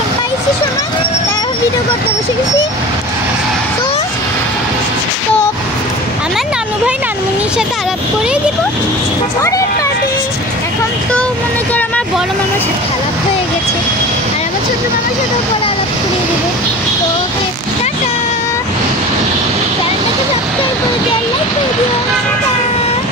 এখন পাইছি সময়, তাই এখন ভিডিও করতে বসে গেছি। তো তো আমার নানু ভাই নানুমনির সাথে আলাপ করিয়ে দিব পরের পার্টি। এখন তো মনে করো আমার বড় মামার সাথে আলাপ হয়ে গেছে, আর আমার ছোট মামার সাথেও পরে আলাপ করিয়ে দিব।